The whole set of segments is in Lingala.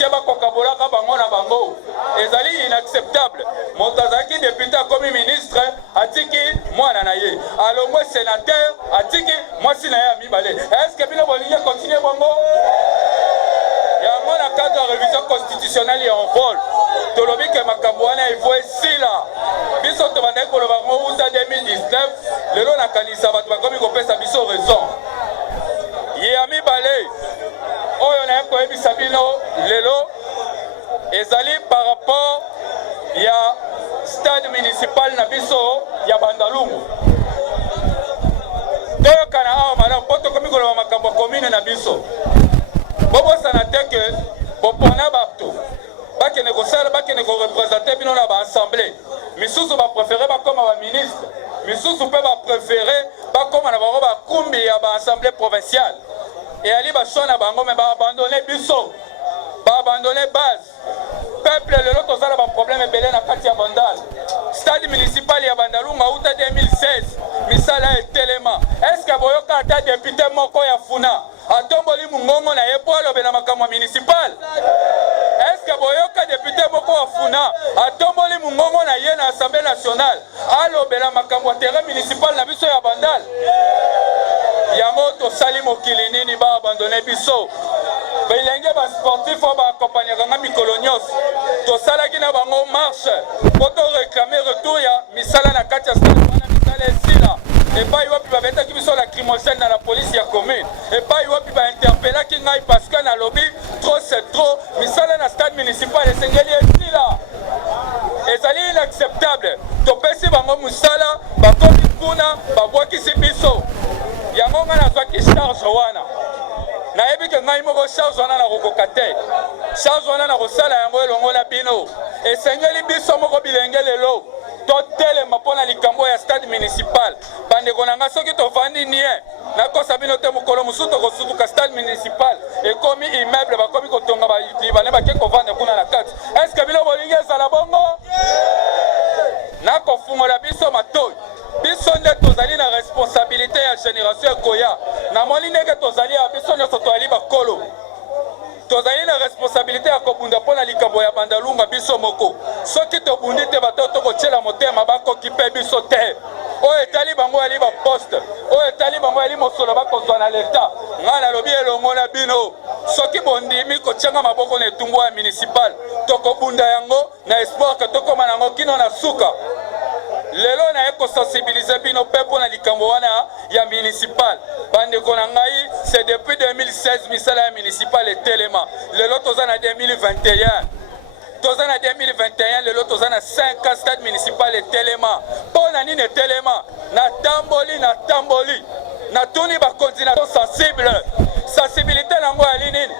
politicien bakokabolaka bango na bango ezali inacceptable. Moto azalaki député akomi ministre atiki mwana na ye, alongwe sénateur atiki mwasi na ye ya mibale. Est-ce que bino bolingi continue bongo? Yango na cadre ya révision constitutionnelle ya en vol tolobi ke makambo wana il faut esila biso tobandaki koloba ngo uta 2019 lelo nakanisa bato bakomi kopesa biso raison ye ya mibale oyo naye koyebisa bino lelo ezali par rapport ya stade municipal na biso ya Bandalungu. Toyokana awa malamu po tokomi koloba makambo ya commune na biso bobosana te ke bopona bato bakende kosala bakende korepresente bino na baassemblée misusu bapréféré bakoma baministre misusu mpe bapréféré bakoma na bango bakumbi ya baassemblée provinciale eyali bashwa na bango me baabandone biso baabandone base peuple lelo tozala baproblème ebele na kati ya Bandal. Stade municipal ya Bandalungu auta 2016 misala etelema. Est-ce que boyoka ata député moko ya funa atomboli mungongo na yepo alobe na makambo municipal? Est-ce que boyoka député moko ya funa atomboli mungongo na ye na Assemblée nationale alobe na makambo terrain municipal na biso ya Bandal? Yango tosali mokili nini ba abandonner biso? Bilenge ba sportif ba accompagner nga mikolo nyonso tosalaki na bango marche poto réclamer retour ya misala na kati ya stade wana misala esila epai wapi babetaki biso lacrymogène na la police ya commune epai wapi bainterpellaki ngai parce que na lobby trop c'est trop misala na stade municipal esengeli esila ezali inacceptable topesi bango musala bakomi kuna babwakisi biso yango nga nazwaki charge wana nayebi ke ngai moko charge wana na kokoka te charge wana na kosala yango elongo na bino esengeli biso moko bilenge lelo totelema mpo na likambo ya stade municipal bandeko na nga soki tovandi nie nakosa bino te mokolo mosusu tokosutuka stade municipal ekomi immeuble bakomi kotonga balibane bake kovanda kuna na kati. Est-ce que bino bolingi ezala bongo? Nakofungola biso matoi biso nde tozali na responsabilité ya génération ekoya namoni ndenge tozali ya biso nyonso toali bakolo tozali na responsabilité ya kobunda mpo na likambo ya Bandalungu biso moko soki tobundi te bato tokotiela motema bakoki mpe biso te oyo etali bango yali baposte oyo etali bango yali mosolo bakozwa na leta ngai nalobi elongo na bino soki bondimi kotianga maboko na etumbu ya municipal tokobunda yango na espoir ke tokoma nango kino na suka. Lelo na eko sensibiliser bino pe pona likambo wana ya municipal bandeko na ngai c'est depuis 2016 misala ya municipal etelema lelo toza na 2021 toza na 2021 lelo toza na 5 stade municipal etelema pona nini etelema na tamboli na tuni bakonzi na sensible sensibilité nango ali nini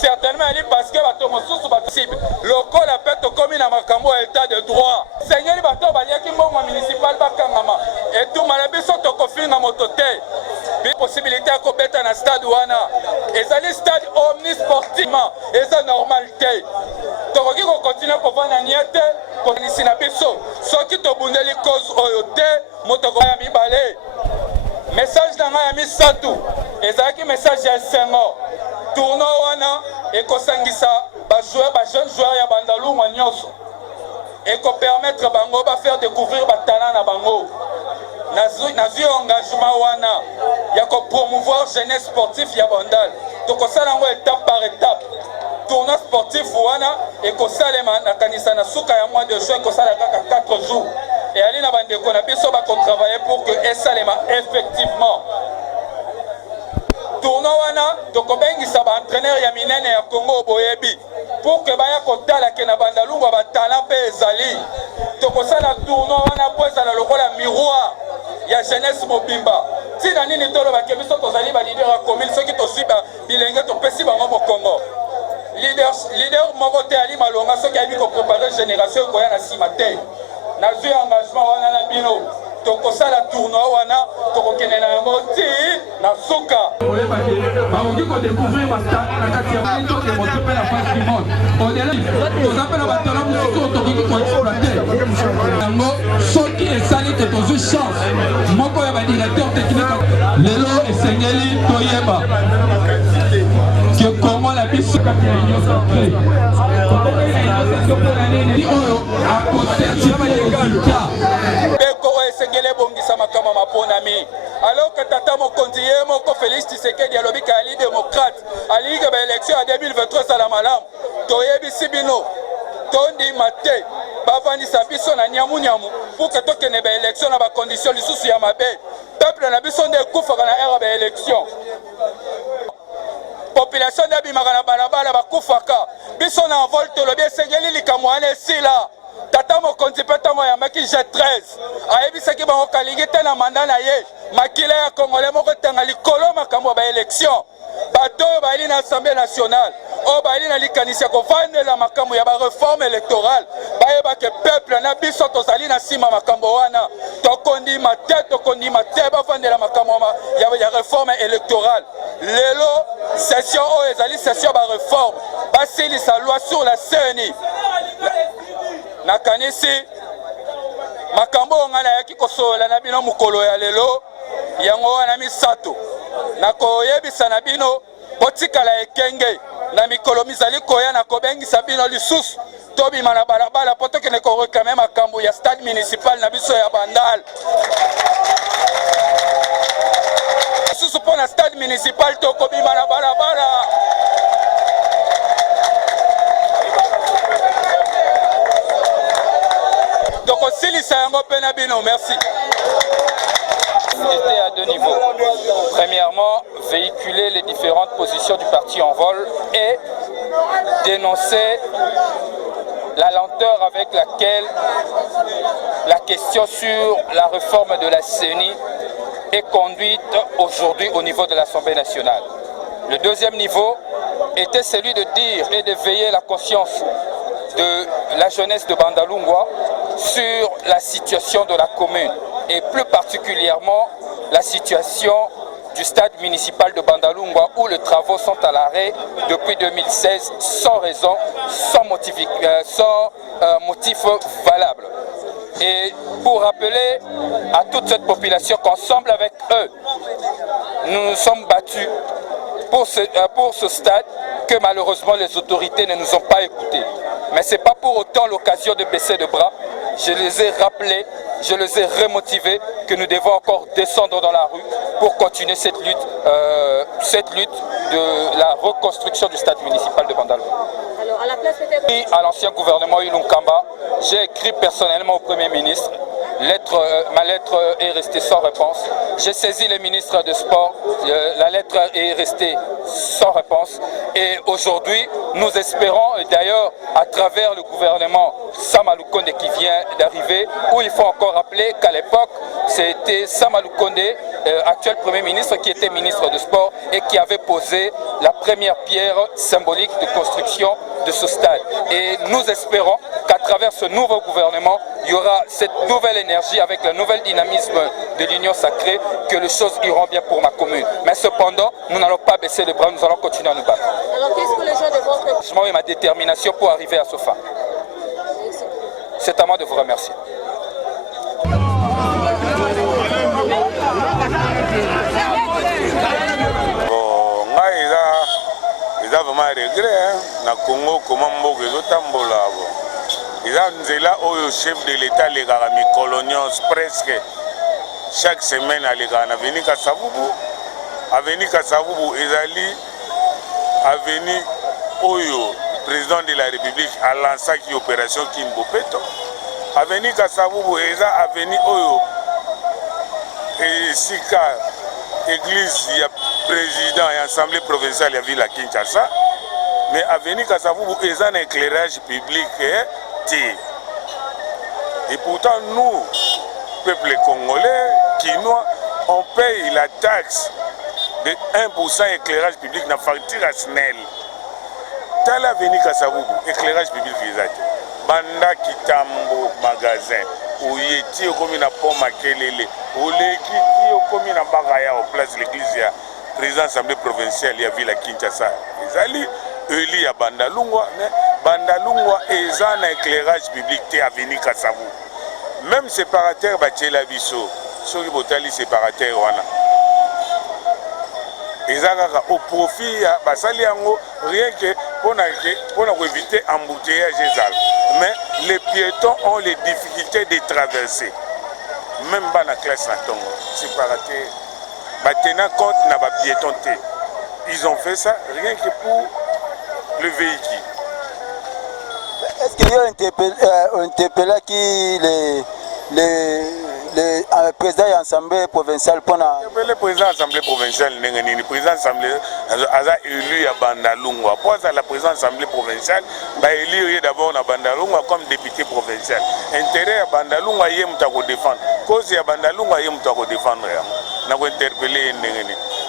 certainement ali parce que bato mosusu basible lokola pe tokomi na makambo ya état de droit seigneur bato baliaki mbongo municipal bakangama etuma na biso tokofinga moto te possibilité ya kobeta na stade wana ezali stade omnisportivement eza normal te tokoki kokontinue kovanda nie te konisi na biso soki tobundeli cause oyo te moto ya mibale. Message na ngai ya misatu ezalaki message ya esengo tournoi wana ekosangisa bajeune joueur ya Bandalungu nyonso ekopermettre bango bafaire découvrir batalent na bango nazwi engagement wana ya kopromouvoir jeunesse sportif ya Bandal tokosala yango étape par étape tournoi sportif wana ekosalema nakanisa na suka ya mois de juin ekosala kaka 4 jours et ali na bandeko na biso bakotravailler pour que esalema effectivement tournoi wana tokobengisa baentraîneur ya minene ya Congo boyebi pour que baya kotala ke na Bandalungu batalent mpe ezali tokosala tournoi wana po ezala lokola miroir ya jeunesse mobimba ntina nini tolobake biso tozali balider ya commune soki toswi bilenge topesi bango mokongo leader moko te ali malonga soki ayebi koprépare génération ekoya na nsima te nazwi engagement wana na bino tokosala tournoi wana tokokende na yango ti na suka bakoki kodécouvrir na kati ya toke moto mpe na face du monde odela toza mpe na batala mosusu tokoki koexploite yango soki esali te tozwi chance moko ya badirecteur technique lelo esengeli toyeba ke Congo la biso kati ya Union Sacrée. Beko oyo esengeli ebongisa makambo maponami. Alors que tata mokonzi ye moko Félix Tshisekedi alobi ka ali démocrate, ali ke ba élection ya 2023 sala malamu. Toyebisi bino tondima te bavandisa biso na nyamu pour que tokende ba élection na ba condition lisusu ya mabe. Peuple na biso nde ekufaka na era ba élection. Population nde bimaka na balabala bakufaka. Biso na envol tolobi esengeli likambo wana esila. Tata mokonzi mpe ntango ayambaki G13 ayebisaki bango kalingi te na manda na ye makila ya congolais moko tanga likolo makambo ya baélection. Bato oyo bayeli na assemblée nationale oyo bayeli na likanisi ya kovandela makambo ya bareforme électorale bayebake peuple na biso tozali na nsima makambo wana tokondima te bavandela makambo ya réforme électorale. Lelo session oyo ezali session ya bareforme basilisa loi sur la CENI. Nakanisi makambo nga nayaki kosola na bino mukolo ya lelo yango wana misato nakoyebisa na bino botikala ekenge na mikolo mizali koya na kobengisa bino lisusu tobima na balabala po tokende koreklame makambo ya stade municipal na biso ya Bandal lisusu mpo na stade municipal tokobima na balabala. Merci. Était à deux niveaux. Premièrement, véhiculer les différentes positions du parti en vol et dénoncer la lenteur avec laquelle la question sur la réforme de la CENI est conduite aujourd'hui au niveau de l'Assemblée nationale. Le deuxième niveau était celui de dire et de veiller la conscience de la jeunesse de Bandalungwa sur la situation de la commune et plus particulièrement la situation du stade municipal de Bandalungwa où les travaux sont à l'arrêt depuis 2016 sans raison, sans motif valable. Et pour rappeler à toute cette population qu'ensemble avec eux, nous nous sommes battus pour ce stade que malheureusement les autorités ne nous ont pas écoutés. Mais ce n'est pas pour autant l'occasion de baisser de bras. Je les ai rappelés, je les ai remotivés que nous devons encore descendre dans la rue pour continuer cette lutte de la reconstruction du stade municipal de Bandalungwa. Alors, à la place peut-être... À l'ancien gouvernement Ilunkamba, j'ai écrit personnellement au Premier ministre. Ma lettre est restée sans réponse. J'ai saisi le ministre des Sports, la lettre est restée sans réponse. Et aujourd'hui, nous espérons, et d'ailleurs à travers le gouvernement Sama Lukonde qui vient d'arriver, où il faut encore rappeler qu'à l'époque, c'était Sama Lukonde, actuel Premier ministre, qui était ministre des Sports et qui avait posé la première pierre symbolique de construction de ce stade. Et nous espérons qu'à travers ce nouveau gouvernement, il y aura cette nouvelle énergie avec le nouvel dynamisme de l'Union sacrée, que les choses iront bien pour ma commune. Mais cependant, nous n'allons pas baisser les bras, nous allons continuer à nous battre. Alors qu'est-ce que les gens devront faire? Je m'en vais ma détermination pour arriver à ce fin. C'est à moi de vous remercier. Eza vraiment regret na Congo comment mboka ezotambola bo. Eza nzela oyo chef de l'État legaka mikolonios presque chaque semaine alegaka na Avenue Kasavubu. Avenue Kasavubu ezali avenue oyo président de la République a lancé opération Kimbopeto. Avenue Kasavubu eza avenue oyo esika église ya président et assemblée provinciale ya ville à Kinshasa, mais avenue Kasavubu est un éclairage public et pourtant nous, peuple congolais, quinois, on paye la taxe de 1% éclairage public na facture à SNEL. Dans l'avenue Kasavubu, éclairage public visate. Banda Kitambo magasin, où y est-il comme na pont Makelele, où l'équité comme na Bagaya au place de l'église ya président assemblée provinciale ya ville à Kinshasa. Ezali Eli à Bandalungwa, mais Bandalungwa est un éclairage public te avenue Kasavubu. Même séparateur Bachela Bisso, ceux qui botali séparateur wana. ezaka au profit ya basali yango rien que pour éviter embouteillage ezala. Mais les piétons ont les difficultés de traverser. Même dans la classe na tongo, c'est pas raté. Tenant compte na ba piéton té. Ils ont fait ça rien que pour le véhicule. Est-ce qu'il y a interpellé qui le président de l'Assemblée provinciale pour le président de l'Assemblée provinciale, le président de l'Assemblée a élu à Bandalungwa. Pour ça, la présidente de l'Assemblée provinciale va élire d'abord à Bandalungwa comme député provincial. Intérêt à Bandalungwa, il y a un défendre. Cause à Bandalungwa, il y a un défendre. On a interpellé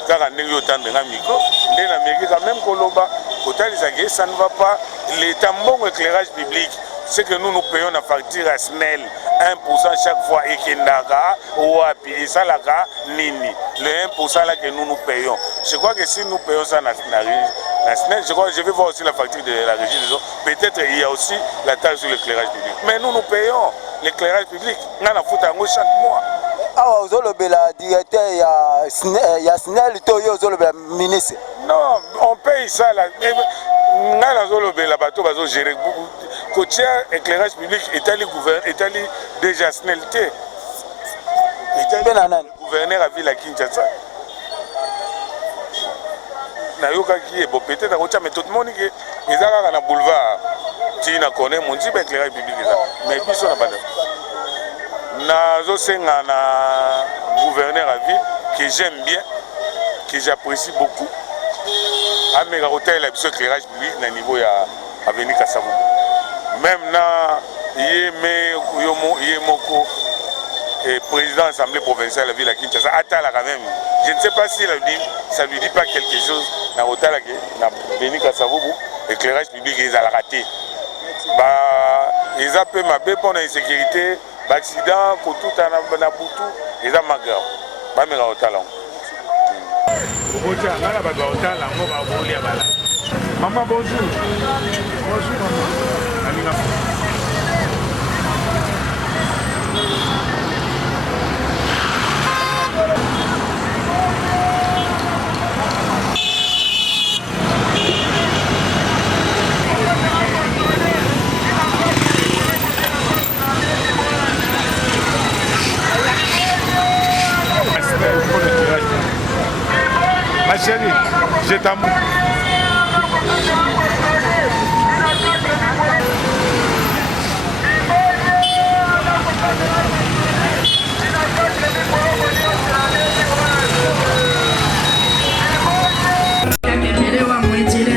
car on a eu autant de micro, quand même Koloba, ça ne va pas. L'état bon éclairage public, c'est que nous payons la facture à SNEL 1% chaque fois et Kendaka ou et ça là nini le 1% là que nous payons. Je crois que si nous payons ça la SNEL, je vais voir aussi la facture de la régie des eaux. Peut-être il y a aussi la taxe sur l'éclairage public. Mais nous payons l'éclairage public. On a foutu en chaque mois. Ah, vous avez le directeur, il y a SNEL, ministre. Non, on paye ça là. On a la bateau va gérer. Côté éclairage public, Italie déjà SNEL. Le gouverneur a vu la Kinshasa. Peut-être mais tout le monde est dans le boulevard. Tu connais mon type d'éclairage public. Mais puis ça n'a pas de. Un gouverneur à vie que j'aime bien, que j'apprécie beaucoup. À mes hôtels, l'éclairage public à niveau à venir Kassavou. Même il y a président de l'Assemblée provinciale de la ville de Kinshasa. Quand même. Je ne sais pas si ça ne lui dit pas quelque chose dans l'hôtel à venir Kassavou. L'éclairage public est à la raté. Ils appellent ma bébé pour l'insécurité. L'accident, tout en Nabutu, ils ont ma grave. Pas mes talents. Maman, bonjour. Bonjour, maman. Ma chérie, je t'aime.